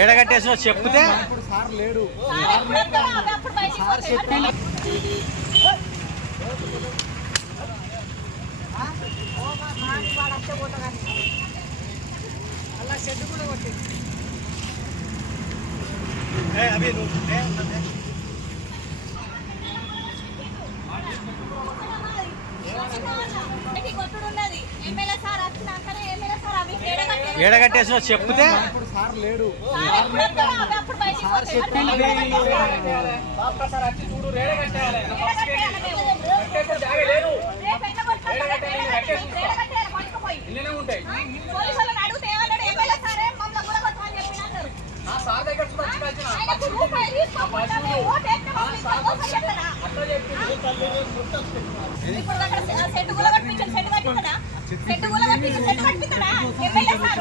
ఏడగట్టేసి చెప్తే సార్ లేడు అలా షెడ్ కూడా కొట్టి అవి ఏడగట్టేసి చెప్తే సార్ లేడు సెట్ కూడా కట్టించాడు సెట్ కూడా కట్టించాడా ఎమ్మెల్యే సార్